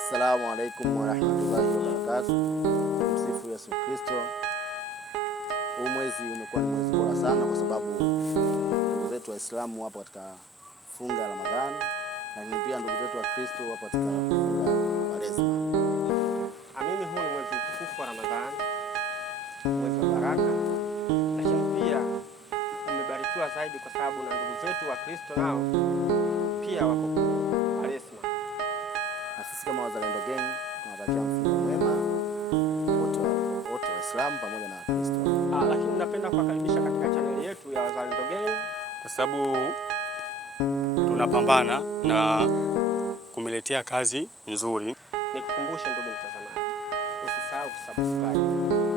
Assalamu alaikum warahmatullahi wabarakatuh. Msifu Yesu Kristo. Huu mwezi umekuwa ni mwezi bora sana kwa sababu ndugu zetu Waislamu wapo katika funga ya Ramadhani, lakini pia ndugu zetu wa Kristo wapo katika funga ya Kwaresma. Amini, huu ni mwezi mtukufu wa Ramadhani, mwezi wa baraka, lakini pia umebarikiwa zaidi kwa sababu na ndugu zetu wa Kristo nao pia wako Kwaresma. Na sisi kama Wazalendo Gang tunawatakia mfungo mwema wote Waislamu pamoja na Wakristo. Lakini napenda kuwakaribisha katika chaneli yetu ya Wazalendo Gang kwa sababu tunapambana na kumeletea kazi nzuri. Nikukumbushe ndugu mtazamaji, usisahau kusubscribe.